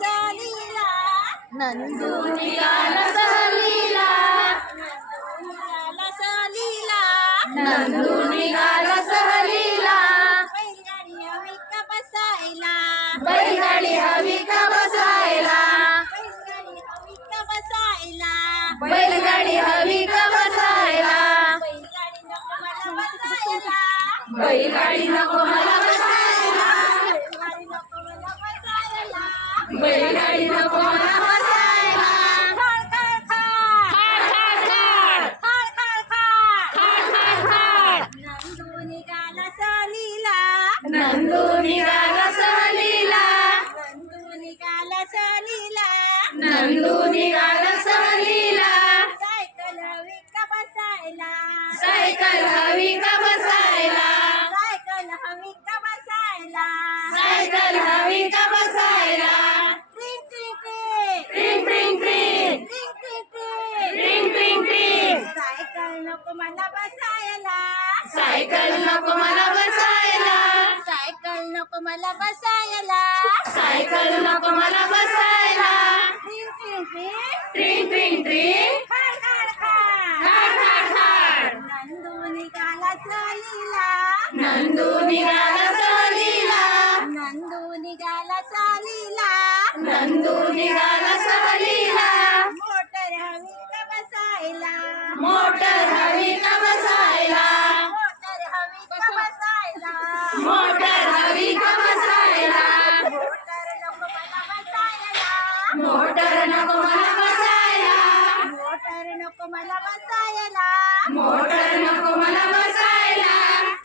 सहलीला, नंदू निघाला सहलीला, नंदू निघाला सहलीला. बैलगाडी हवी का बसायला, बैलगाडी हवी का बसायला, बैलगाडी हवी का बसायला, बैलगाडी हवी का बसायला. बैलगाडी नको मला बसायला, बैलगाडी नको मला बसायला, बैलगाडी नको बैलगाडी नको मला बसायला. मला बसायला. खाड खाड खाड, खाड खाड खाड, खाड खाड खाड खाड, खाड खाड. नंदू निघाला सहलीला, नंदू निघाला सहलीला, नंदू निघाला सहलीला. नंदू निघाला सहलीला. सायकल हवी का बसायला, सायकल हवी का बसायला, सायकल हवी का बसायला. सायकल हवी का बसायला. ट्रिंग ट्रिंग ट्रिंग ट्रिंग, ट्रिंग ट्रिंग, ट्रिंग ट्रिंग ट्रिंग ट्रिंग, ट्रिंग ट्रिंग. सायकल नको मला बसायला, सायकल नको मला बसायला, सायकल नको मला बसायला. सायकल नको मला बसायला. ट्रिंग ट्रिंग ट्रिंग, ट्रिंग ट्रिंग ट्रिंग, खाड खाड खाड, खाड खाड खाड. नंदू निघाला सहलीला, नंदू निघाला सहलीला, नंदू निघाला सहलीला. नंदू निघाला सहलीला. मोटर हवी का बसायला, मोटर हवी का बसायला, मोटर हवी का बसायला. मोटर हवी का बसायला. मोटर नको मला बसायला, मोटर नको मला बसायला, मोटर नको मला बसायला. मोटर नको मला बसायला.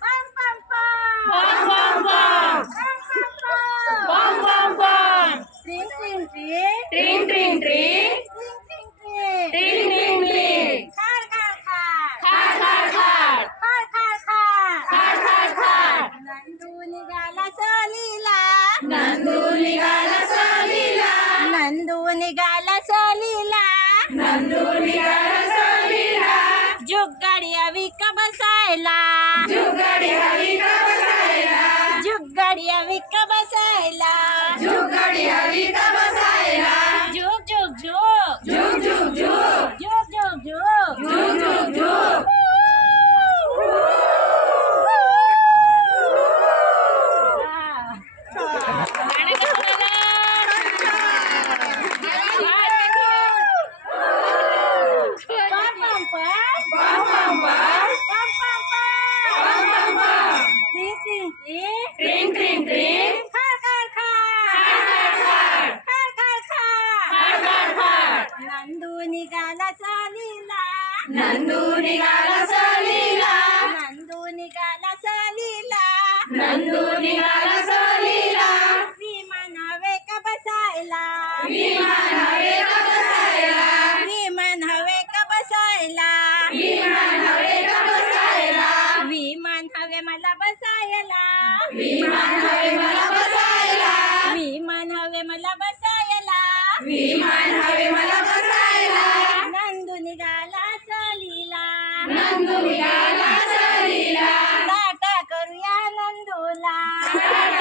पम पम पम, बम बम बम, पम पम पम, बम बम बम. ट्रिंग ट्रिंग ट्रिंग, ट्रिंग ट्रिंग ट्रिंग, ट्रिंग ट्रिंग ट्रिंग, ट्रिंग ट्रिंग ट्रिंग. खाड खाड खाड, खाड खाड खाड, खाड खाड खाड. खाड खाड खाड. नंदू निघाला सहलीला, नंदू निघाला सहलीला, नंदू निघाला सहलीला. नंदू निघाला सहलीला. जुगाडी हवी का बसायला, जुगाडी हवी का बसायला, जुगाडी हवी का बसायला. जुगाडी हवी का बसायला. झुक झुक झुक, झुक झुक झुक, झुक झुक झुक. झुक झुक झुक. गाणं कसं झालं? पम पम पम, बम बम बम, पम पम बम पम. बम बम. ट्रिंग ट्रिंग ट्रिंग, ट्रिंग ट्रिंग ट्रिंग, खाड खाड खाड, खाड खाड खाड खाड खाड. खाड, खाड खाड. नंदू निघाला सहलीला, नंदू निघाला सहलीला, नंदू निघाला सहलीला. नंदू निघाला सहलीला. विमान हवे का बसायला, विमान हवे का बसायला, विमान हवे का बसायला. विमान हवे का बसायला. विमान हवे मला बसायला, विमान हवे मला बसायला, विमान हवे मला बसायला. विमान हवे मला बसायला. नंदू निघाला सहलीला, नंदू निघाला सहलीला. टाटा करूया नंदूला, टाटा